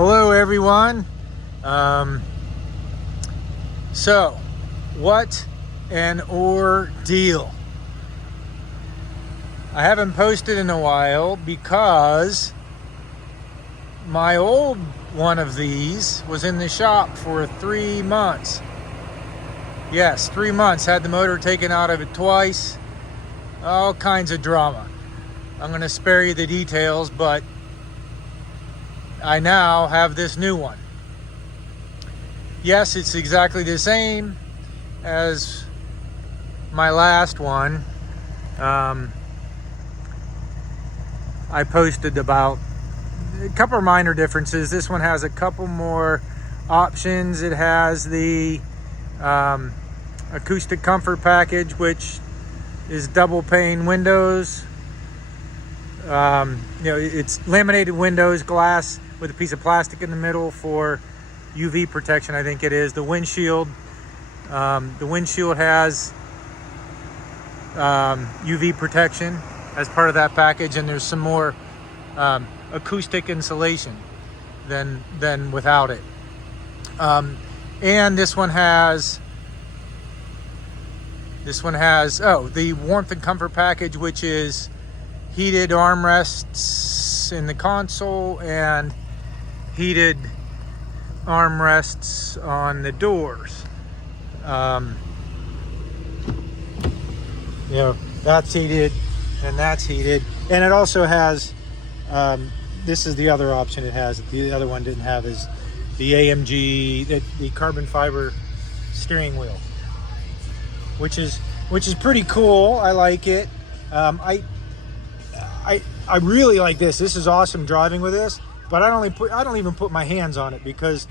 Hello everyone. So what an ordeal. I haven't posted in a while because my old one of these was in the shop for 3 months. Yes, 3 months. Had the motor taken out of it twice. All kinds of drama. I'm going to spare you the details, but I now have this new one. Yes, it's exactly the same as my last one. I posted about a couple of minor differences. This one has a couple more options. It has the acoustic comfort package, which is double pane windows. It's laminated windows, glass with a piece of plastic in the middle for UV protection, I think it is. The windshield has UV protection as part of that package, and there's some more acoustic insulation than without it. And this one has the warmth and comfort package, which is heated armrests in the console and heated armrests on the doors. That's heated and that's heated, and it also has this is the other option it has that the other one didn't have, is the AMG, the carbon fiber steering wheel, which is pretty cool. I like it. I really like this. This is awesome driving with this, but I don't even put my hands on it, because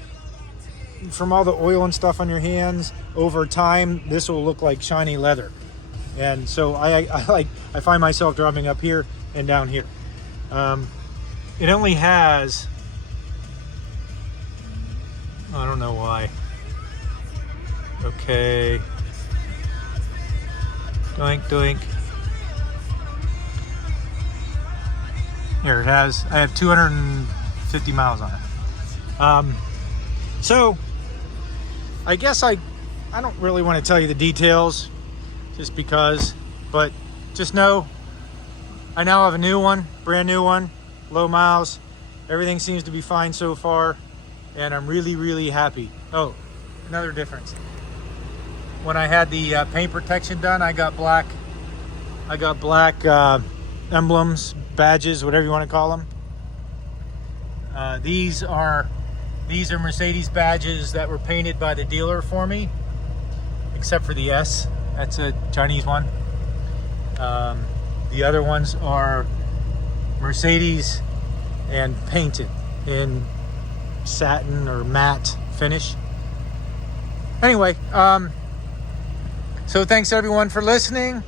from all the oil and stuff on your hands over time, this will look like shiny leather. And so I find myself driving up here and down here. It only has, I don't know why. Okay. Doink, doink. Here it has, I have 250 miles on it. So I guess I don't really want to tell you the details just because, but just know I now have a new one, brand new one, low miles. Everything seems to be fine so far, and I'm really, really happy. Oh, another difference. When I had the paint protection done, I got black emblems, badges, whatever you want to call them. These are Mercedes badges that were painted by the dealer for me, except for the S. That's a Chinese one. The other ones are Mercedes and painted in satin or matte finish. Anyway, so thanks everyone for listening.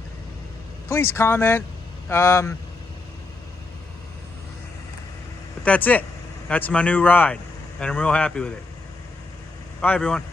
Please comment. But that's it. That's my new ride, and I'm real happy with it. Bye everyone.